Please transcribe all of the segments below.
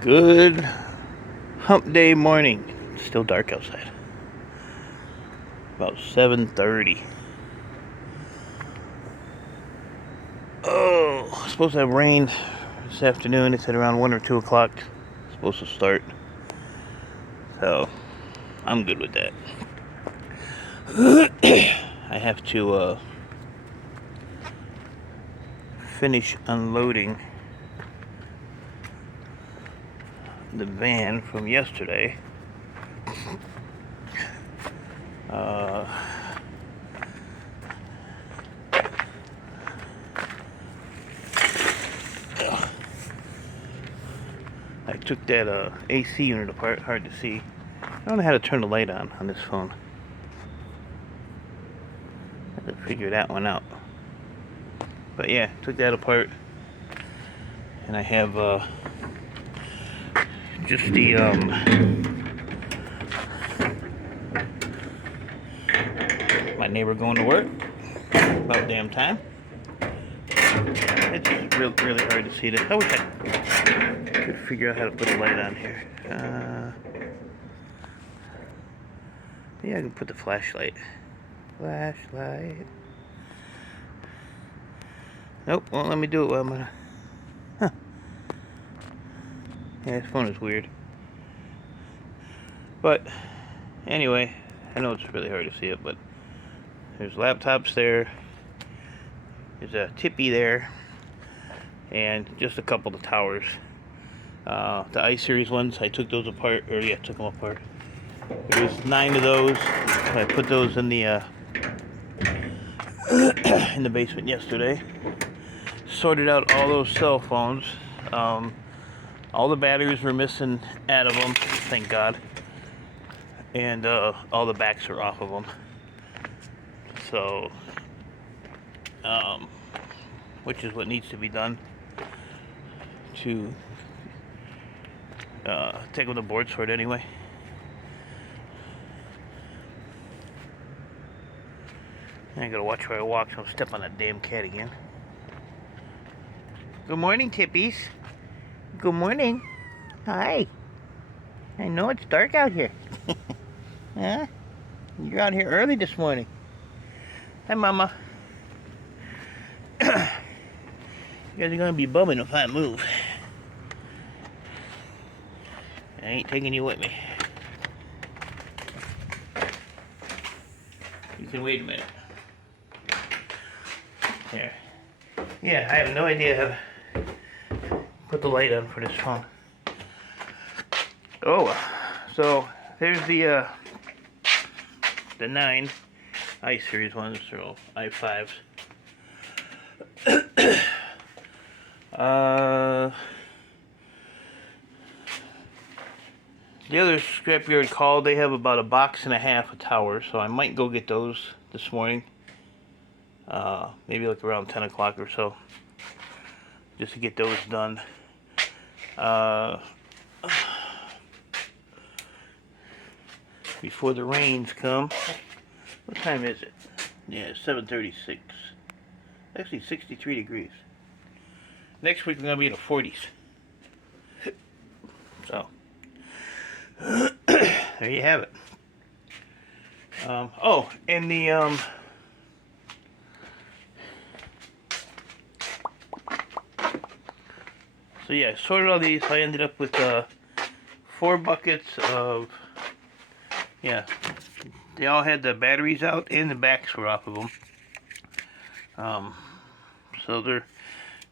Good hump day morning. It's still dark outside. About 7:30. Oh, it's supposed to have rain this afternoon. It's at around 1 or 2 o'clock. It's supposed to start. So, I'm good with that. I have to finish unloading the van from yesterday. I took that AC unit apart. Hard to see. I don't know how to turn the light on this phone. I have to figure that one out. But yeah, took that apart, and I have just the my neighbor going to work. About damn time. It's just really hard to see this. I wish I could figure out how to put the light on here. Yeah, I can put the flashlight. Flashlight. Nope, won't let me do it while I'm gonna. Huh. Yeah, this phone is weird. But anyway, I know it's really hard to see it, but there's laptops there. There's a tippy there, and just a couple of towers. The iSeries ones, I took those apart, or yeah, took them apart. There's 9 of those. I put those in the in the basement yesterday. Sorted out all those cell phones. All the batteries were missing out of them, thank God. And all the backs are off of them. So, which is what needs to be done to take with the board for it anyway. I gotta watch where I walk so I don't step on that damn cat again. Good morning, Tippies. Good morning. Hi. I know it's dark out here. Huh? You're out here early this morning. Hi, Mama. You guys are gonna be bumming if I move. I ain't taking you with me. You can wait a minute. Here. Yeah, I have no idea how to put the light on for this phone. Oh, so there's the 9 iSeries ones, or i5s. The other scrapyard called. They have about 1.5 boxes of towers, so I might go get those this morning. Maybe like around 10 o'clock or so, just to get those done. Before the rains come. What time is it? Yeah, 7:36. Actually, 63 degrees. Next week we're gonna be in the 40s. So there you have it. Oh, and the so yeah, I sorted all these. I ended up with 4 buckets of, yeah, they all had the batteries out and the backs were off of them. So they're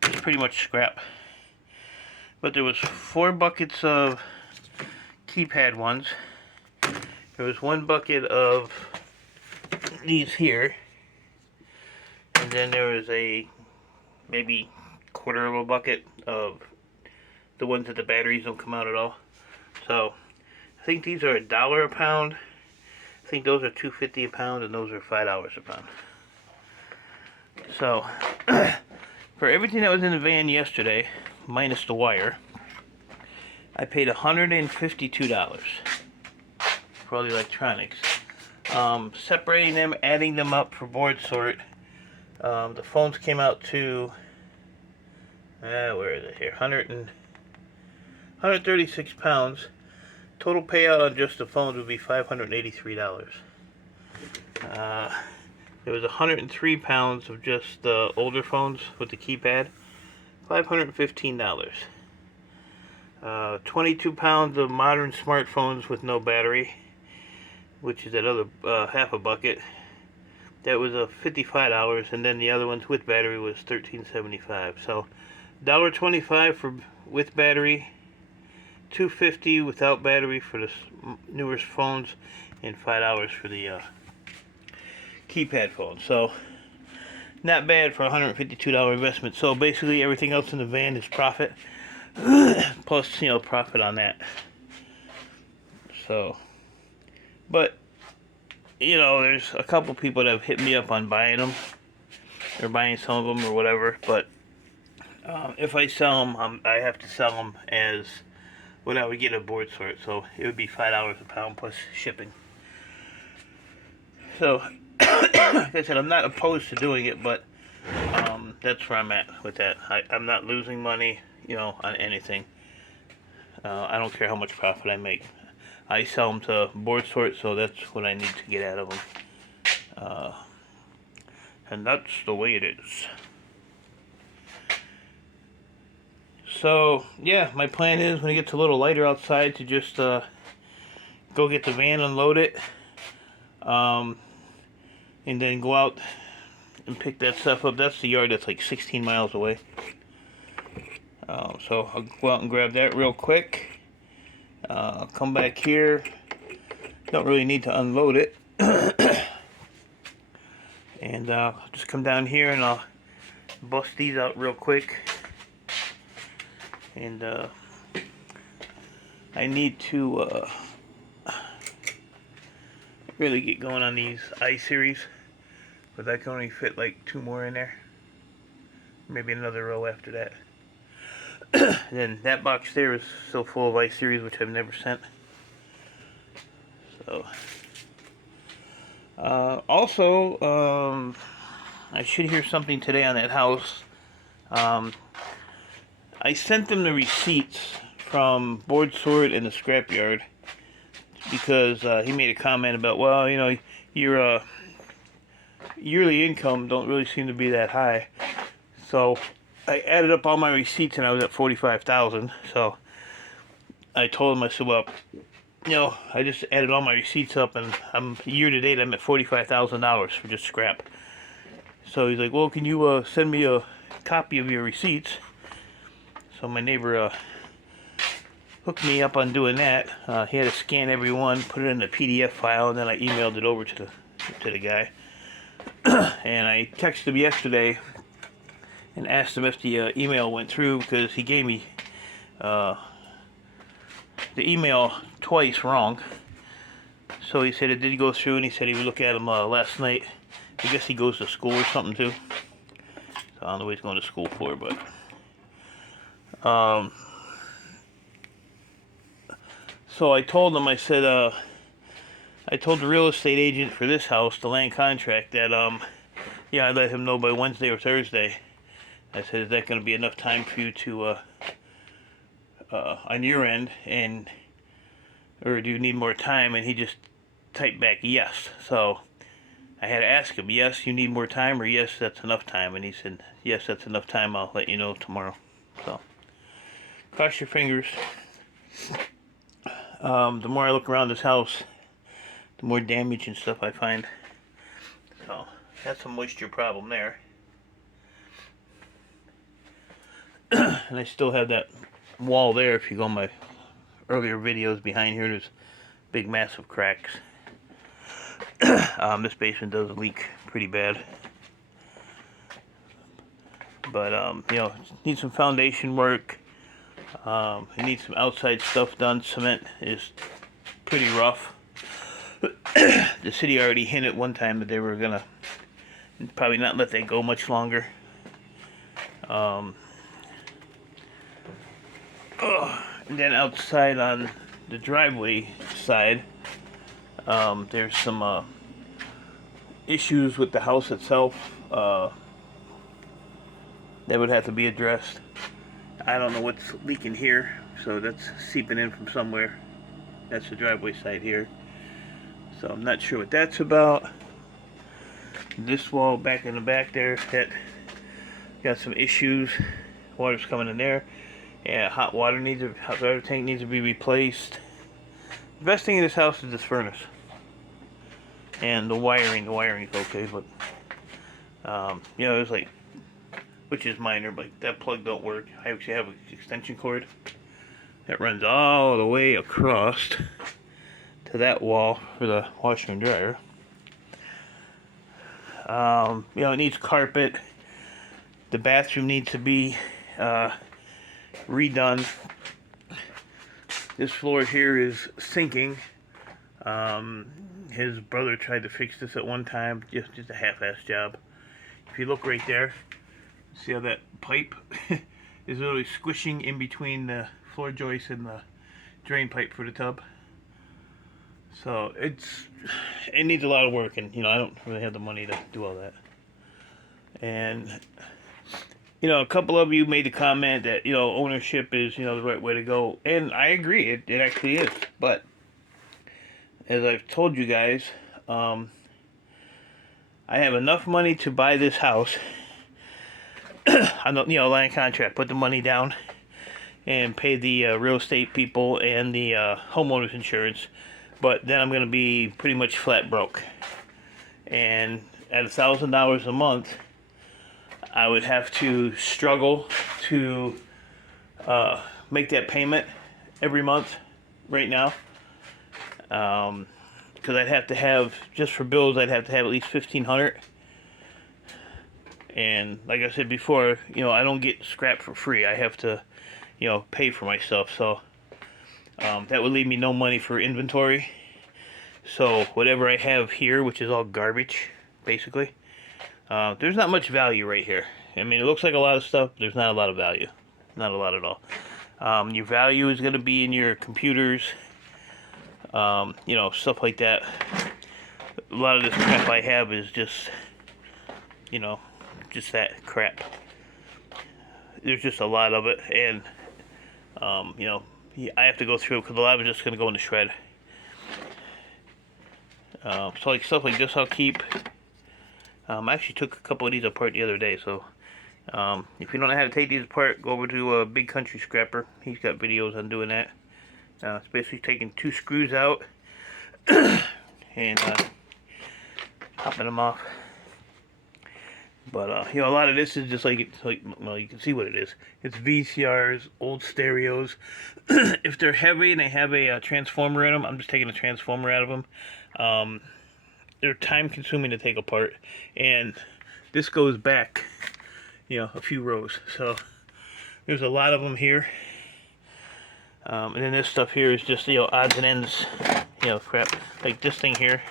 pretty much scrap. But there was 4 buckets of keypad ones. There was 1 bucket of these here. And then there was a maybe quarter of a bucket of the ones that the batteries don't come out at all. So I think these are $1 a pound. I think those are $2.50 a pound, and those are $5 a pound. So for everything that was in the van yesterday, minus the wire, I paid $152 for all the electronics. Separating them, adding them up for board sort, the phones came out to, where is it here? 136 pounds. Total payout on just the phones would be $583. There was 103 pounds of just the older phones with the keypad, $515. 22 pounds of modern smartphones with no battery, which is that other half a bucket. That was $55, and then the other ones with battery was $13.75. So $1.25 for with battery, $2.50 without battery for the newest phones, and $5 for the keypad phone. So not bad for a $152 investment. So basically everything else in the van is profit, plus profit on that. So, but there's a couple people that have hit me up on buying them, or buying some of them or whatever. But if I sell them, I have to sell them as what I would get a board sort. So it would be $5 a pound plus shipping. So like I said, I'm not opposed to doing it, but that's where I'm at with that. I'm not losing money, on anything. I don't care how much profit I make. I sell them to board sort, so that's what I need to get out of them. And that's the way it is. So, yeah, my plan is when it gets a little lighter outside to just go get the van, unload it, and then go out and pick that stuff up. That's the yard that's like 16 miles away. So I'll go out and grab that real quick. I'll come back here. Don't really need to unload it. And I'll just come down here and I'll bust these out real quick. And I need to really get going on these I-series, but I can only fit like 2 more in there, maybe another row after that. Then that box there is still full of I-series, which I've never sent. So also I should hear something today on that house. I sent them the receipts from Board Sort and the scrapyard because he made a comment about, well, your yearly income don't really seem to be that high. So I added up all my receipts and I was at $45,000. So I told him, I said, well, I just added all my receipts up and year to date I'm at $45,000 for just scrap. So he's like, well, can you send me a copy of your receipts? So my neighbor hooked me up on doing that. He had to scan every one, put it in a PDF file, and then I emailed it over to the guy. And I texted him yesterday and asked him if the email went through, because he gave me the email twice wrong. So he said it did go through, and he said he would look at them last night. I guess he goes to school or something too. So I don't know what he's going to school for, but so I told him, I said, I told the real estate agent for this house, the land contract, that yeah, I let him know by Wednesday or Thursday. I said, is that going to be enough time for you to on your end, or do you need more time? And he just typed back yes. So I had to ask him, yes, you need more time, or yes, that's enough time? And he said, yes, that's enough time, I'll let you know tomorrow. So cross your fingers. The more I look around this house, the more damage and stuff I find. So that's a moisture problem there. And I still have that wall there. If you go on my earlier videos behind here, there's big massive cracks. This basement does leak pretty bad. But it needs some foundation work. It needs some outside stuff done. Cement is pretty rough. The city already hinted one time that they were gonna probably not let that go much longer. And then outside on the driveway side, there's some issues with the house itself that would have to be addressed. I don't know what's leaking here, so that's seeping in from somewhere. That's the driveway side here. So I'm not sure what that's about. This wall back in the back there, that got some issues. Water's coming in there. Yeah, hot water tank needs to be replaced. The best thing in this house is this furnace. And the wiring is okay, but you know, it's like, which is minor, but that plug don't work. I actually have an extension cord that runs all the way across to that wall for the washer and dryer. You know, it needs carpet. The bathroom needs to be redone. This floor here is sinking. His brother tried to fix this at one time, just a half-assed job. If you look right there, see how that pipe is literally squishing in between the floor joist and the drain pipe for the tub. So it needs a lot of work, and you know, I don't really have the money to do all that. And you know, a couple of you made the comment that, you know, ownership is, you know, the right way to go, and I agree, it actually is. But as I've told you guys, I have enough money to buy this house. I don't, you know, land contract, put the money down and pay the real estate people and the homeowners insurance, but then I'm going to be pretty much flat broke. And at $1,000 a month, I would have to struggle to make that payment every month right now. Because I'd have to have, just for bills, I'd have to have at least $1,500. And like I said before, you know, I don't get scrap for free. I have to, you know, pay for my stuff. So that would leave me no money for inventory. So whatever I have here, which is all garbage, basically, there's not much value right here. I mean, it looks like a lot of stuff, but there's not a lot of value. Not a lot at all. Your value is going to be in your computers, you know, stuff like that. A lot of this crap I have is just, you know, just that crap. There's just a lot of it, and, you know, I have to go through it because a lot of it's just going to go in the shred. So like stuff like this I'll keep. I actually took a couple of these apart the other day, so if you don't know how to take these apart, go over to a Big Country Scrapper. He's got videos on doing that. It's basically taking 2 screws out and popping them off. But you know, a lot of this is just like, well, you can see what it is. It's VCRs, old stereos. If they're heavy and they have a transformer in them, I'm just taking a transformer out of them. They're time consuming to take apart, and this goes back, you know, a few rows. So there's a lot of them here. And then this stuff here is just, you know, odds and ends, you know, crap. Like this thing here,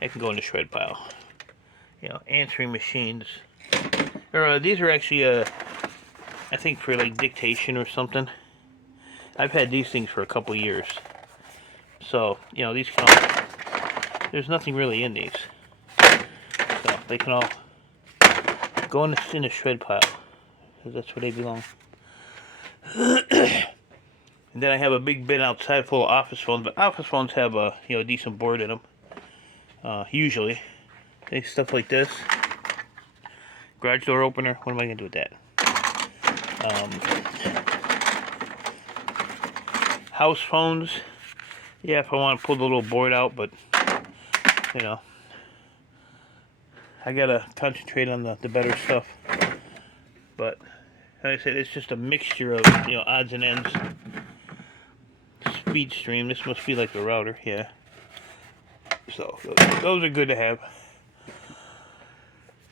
that can go in the shred pile. You know, answering machines. Or these are actually, I think for like dictation or something. I've had these things for a couple years. So, you know, these can all, there's nothing really in these. So they can all go in the shred pile, because that's where they belong. And then I have a big bin outside full of office phones, but office phones have a, you know, decent board in them. Usually. Okay, stuff like this. Garage door opener. What am I going to do with that? House phones. Yeah, if I want to pull the little board out, but, you know, I got to concentrate on the better stuff. But, like I said, it's just a mixture of, you know, odds and ends. Speed stream. This must be like a router, yeah. So, those are good to have.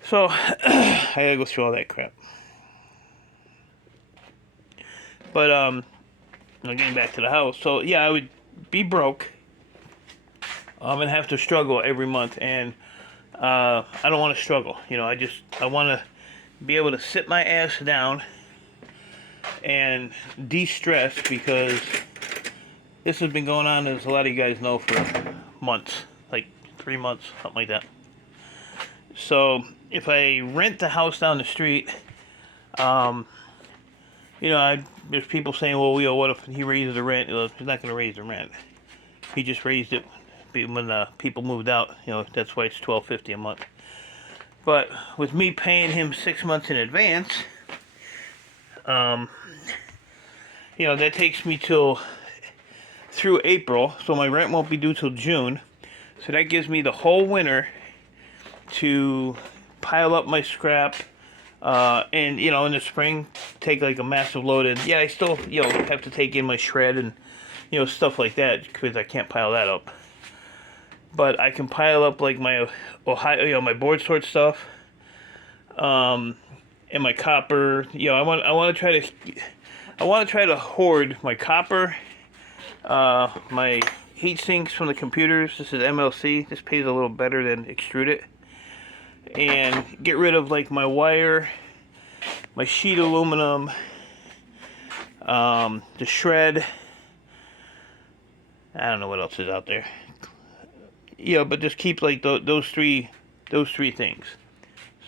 So, I gotta go through all that crap. But, getting back to the house. So, yeah, I would be broke. I'm gonna have to struggle every month, and I don't want to struggle. You know, I want to be able to sit my ass down and de-stress, because this has been going on, as a lot of you guys know, for months. Like 3 months, something like that. So if I rent the house down the street, there's people saying, well, what if he raises the rent? Well, he's not going to raise the rent. He just raised it when people moved out. That's why it's $12.50 a month. But with me paying him 6 months in advance, that takes me through April, so my rent won't be due till June. So that gives me the whole winter to pile up my scrap, and in the spring take like a massive load. And yeah, I still have to take in my shred and stuff like that because I can't pile that up. But I can pile up like my my board sort stuff, and my copper. I want to try to hoard my copper, my heat sinks from the computers. This is MLC. This pays a little better than extruded. And get rid of like my wire, my sheet aluminum, the shred. I don't know what else is out there. But just keep like those three things.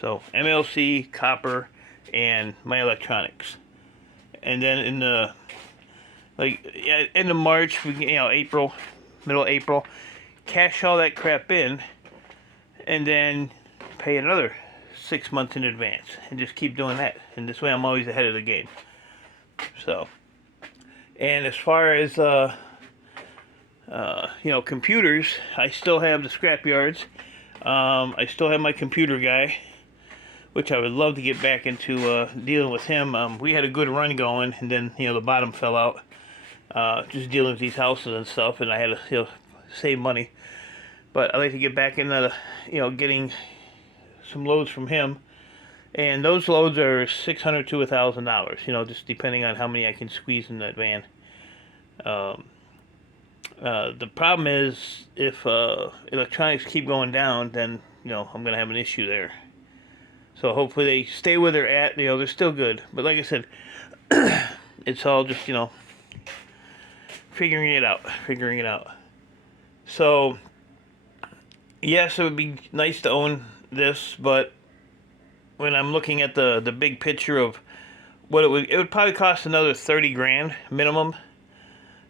So MLC, copper, and my electronics. And then in the end of March, April, middle of April, cash all that crap in, and then pay another 6 months in advance, and just keep doing that. And this way, I'm always ahead of the game. So, and as far as computers, I still have the scrapyards. I still have my computer guy, which I would love to get back into dealing with him. We had a good run going, and then the bottom fell out. Just dealing with these houses and stuff, and I had to save money. But I like to get back into getting some loads from him, and those loads are $600 to $1,000. Just depending on how many I can squeeze in that van. The problem is if electronics keep going down, then I'm gonna have an issue there. So hopefully they stay where they're at. They're still good, but like I said, it's all just figuring it out. So yes, it would be nice to own this, but when I'm looking at the big picture of what it would probably cost another 30 grand minimum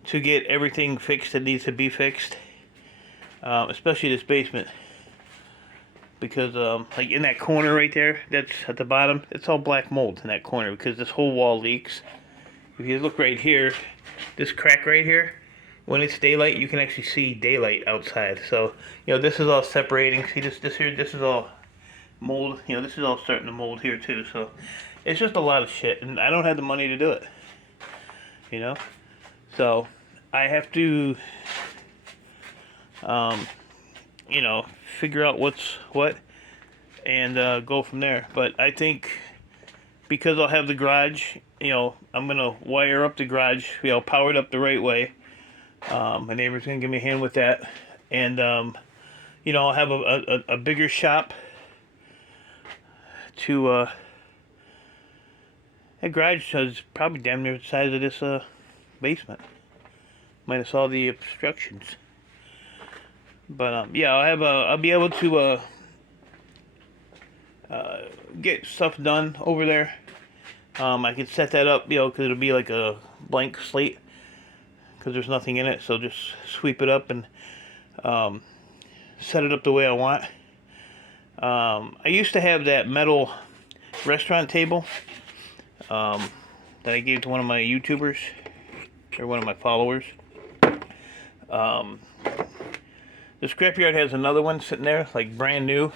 to get everything fixed that needs to be fixed, especially this basement, because like in that corner right there, that's at the bottom, it's all black mold in that corner because this whole wall leaks. If you look right here, this crack right here, when it's daylight, you can actually see daylight outside. So this is all separating. See this here, this is all mold. This is all starting to mold here too. So it's just a lot of shit, and I don't have the money to do it. So I have to figure out what's what and go from there. But I think because I'll have the garage, I'm gonna wire up the garage, powered up the right way. My neighbor's gonna give me a hand with that, and I'll have a bigger shop to that garage is probably damn near the size of this basement, minus all the obstructions. But yeah, I'll be able to get stuff done over there. I can set that up, because it'll be like a blank slate, because there's nothing in it. So just sweep it up and set it up the way I want. I used to have that metal restaurant table that I gave to one of my YouTubers, or one of my followers. The scrapyard has another one sitting there, like brand new.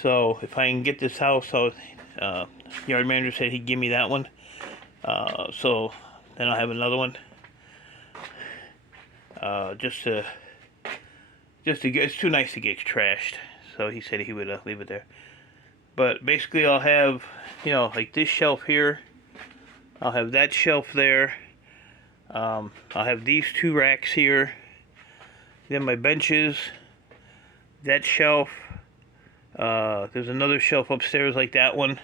So if I can get this house, yard manager said he'd give me that one. So then I'll have another one. Just to get, it's too nice to get trashed. So he said he would leave it there. But basically I'll have, like this shelf here. I'll have that shelf there. I'll have these two racks here. Then my benches. That shelf. There's another shelf upstairs like that one.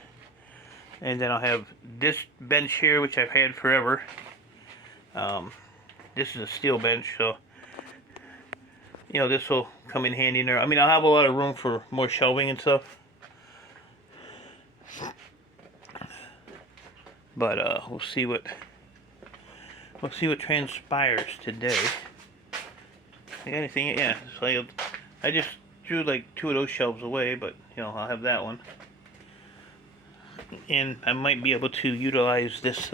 And then I'll have this bench here, which I've had forever. This is a steel bench, so this will come in handy in there. I mean, I'll have a lot of room for more shelving and stuff. But we'll see what transpires today. Anything? Yeah. So I just threw like 2 of those shelves away, but you know, I'll have that one. And I might be able to utilize this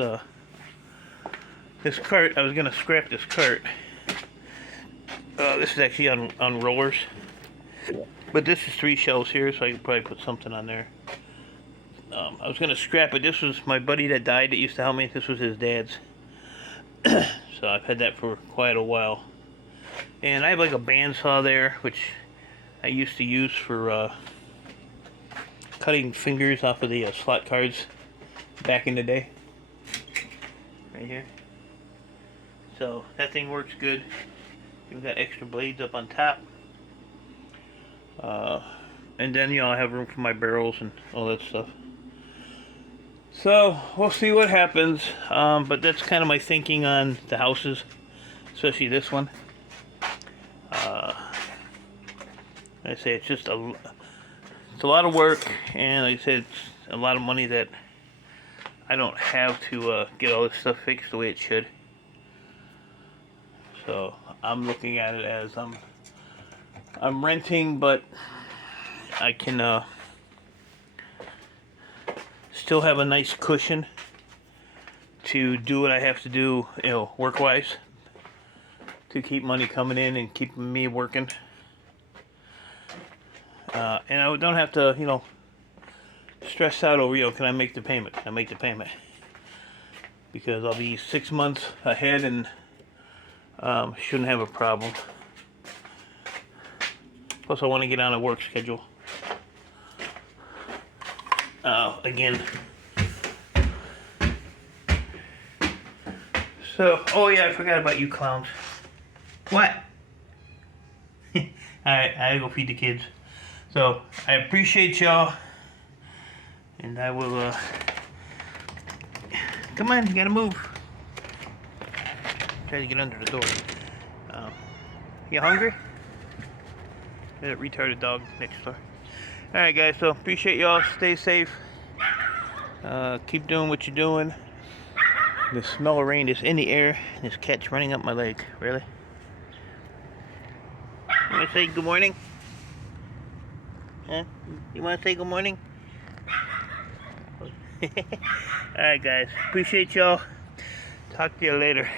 this cart. I was gonna scrap this cart. This is actually on rollers, but this is 3 shelves here, so I could probably put something on there. I was gonna scrap it. This was my buddy that died that used to help me. This was his dad's. So I've had that for quite a while. And I have like a bandsaw there, which I used to use for cutting fingers off of the slot cards back in the day. Right here. So that thing works good. We've got extra blades up on top. And then, you know, I have room for my barrels and all that stuff. So we'll see what happens. But that's kind of my thinking on the houses, especially this one. Like I say, it's just it's a lot of work, and like I said, it's a lot of money that I don't have to get all this stuff fixed the way it should. So I'm looking at it as I'm renting, but I can still have a nice cushion to do what I have to do, you know, work-wise, to keep money coming in and keep me working. And I don't have to, you know, stress out over, you know, can I make the payment? Can I make the payment? Because I'll be 6 months ahead and shouldn't have a problem. Plus, I want to get on a work schedule. Again. So, oh yeah, I forgot about you clowns. What? Alright, I gotta go feed the kids. So, I appreciate y'all. And I will, come on, you gotta move. Try to get under the door. You hungry? That retarded dog next door. Alright guys, so appreciate y'all. Stay safe. Keep doing what you're doing. The smell of rain is in the air. And this cat's running up my leg. Really? You want to say good morning? Huh? You want to say good morning? Alright guys, appreciate y'all. Talk to you later.